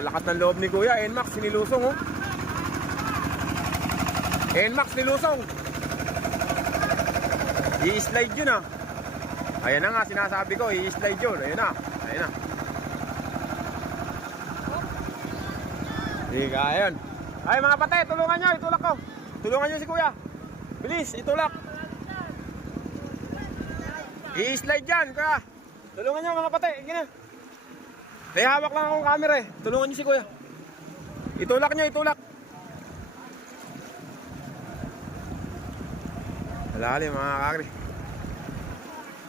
Napakalakas ng loob ni Kuya. NMAX nilusong oh. NMAX nilusong. I-slide yun ah. Ayan na nga sinasabi ko, i-slide yun. Ayan na. Ayan na. Sige, ayan. Ay mga pate, tulungan nyo, itulak ko. Tulungan nyo si Kuya. Bilis, itulak. I-slide dyan, Kuya. Tulungan nyo mga pate, gina. May hawak lang akong camera eh. Tulungan nyo si Kuya. Itulak nyo, itulak. Malalim mga kakri.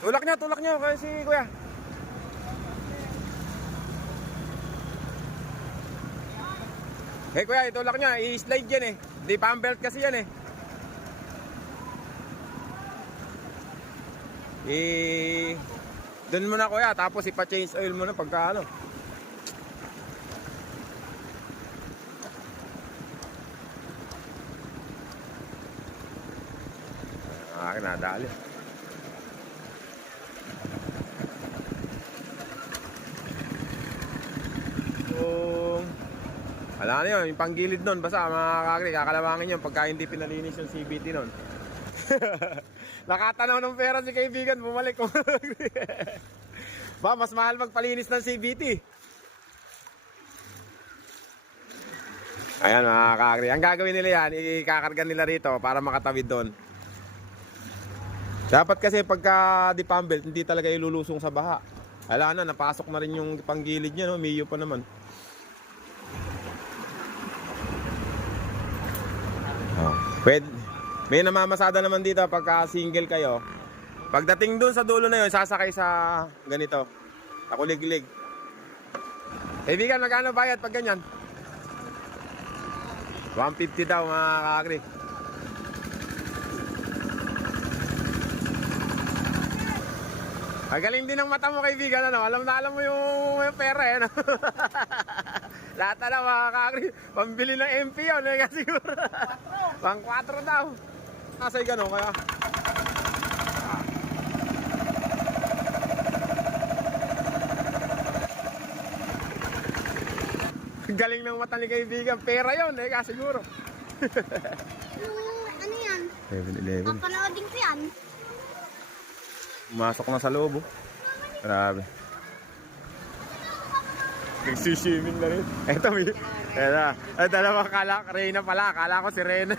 Tulak nyo kaya si Kuya. Kuya, itulak nyo, i-slide yan eh. Di pang belt kasi yan eh. Doon mo na Kuya, tapos ipa-change oil mo na pagka ano. Akin nadali. Wala na yun, yung panggilid nun, basta mga kakri, kakalawangin yun pagka hindi pinalinis yung CVT nun. Nakatanaw ng pera si kaibigan, bumalik ko. Ba, mas mahal magpalinis ng CVT. Ayan mga kakri, ang gagawin nila yan, ikakarga nila rito para makatawid doon. Dapat kasi pagka di pump belt, hindi talaga ilulusong sa baha. Wala na, napasok na rin yung panggilid niya, no? Miyo pa naman. Oh. Pwede, may namamasada naman dito pagka single kayo. Pagdating dun sa dulo na yun, sasakay sa ganito. Nakulig-lig. Kaibigan, magkano bayad pag ganyan? 150 daw mga kakri. Magaling din ang mata mo kaibigan, ano? Alam na alam mo yung pera eh, no? Lahat na mga kakri, pambili ng MP yun eh, siguro. Pang 4 daw. Kasay gano'n kaya. Galing ng mata ni kaibigan, pera yun eh, siguro. Ano yan? 7-Eleven. Papanoodin ko yan. Masok na sa loob oh. Grabe. Nagsiswimming na rin. Eto may dalawang Reyna pala. Akala ko si Reyna.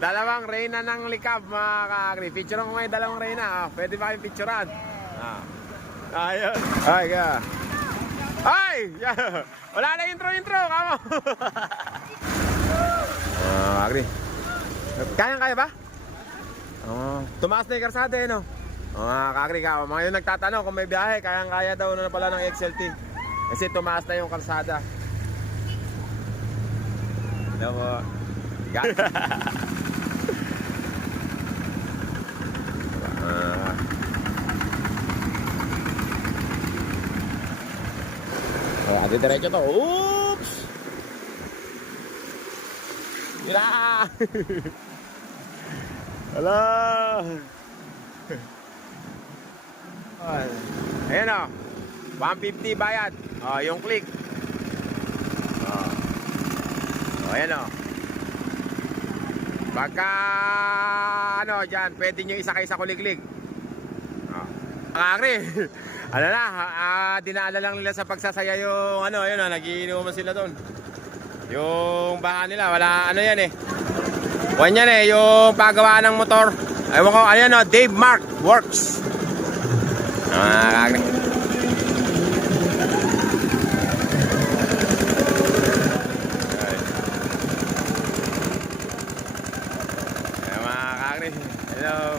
Dalawang Reyna ng likab mga kakri. Picture ko ngayon dalawang Reyna. Pwede ba kayong picturean? Ayun. Ay ka. Ay! Wala na intro. Kamo. Kakri. Kaya ba? Tumaas na yung karsada eh, no? Kakri ka, mga yung nagtatanong kung may biyahe, kaya daw na pala ng XLT. Kasi tumaas na yung karsada. Hello po. Adi diretso to. Oops! Tira! Hala! Ayan o, 150 bayad. Yung click. Ayan o. Pagka ano dyan, pwede nyo isakay sa kuliglig. Kakri, ano na, dinala lang nila sa pagsasaya yung ano, ayun o, nagiinuman sila doon. Yung bahan nila, wala ano yan eh. Kuwan yan eh, yung paggawa ng motor. Ewan ko, ayan o, Dave Mark Works. Kakri. Ayan mga kakri. Hello.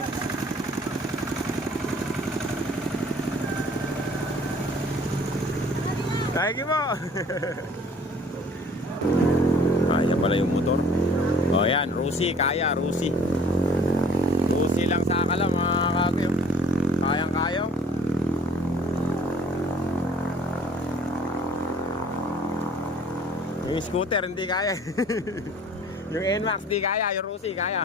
Kaya mo. Kaya pala yung motor. O yan, Rusi, kaya, Rusi. Rusi lang sa akala mga kakri. Kayang-kaya. Yung scooter hindi kaya. Yung NMAX di kaya, yung Rusi kaya.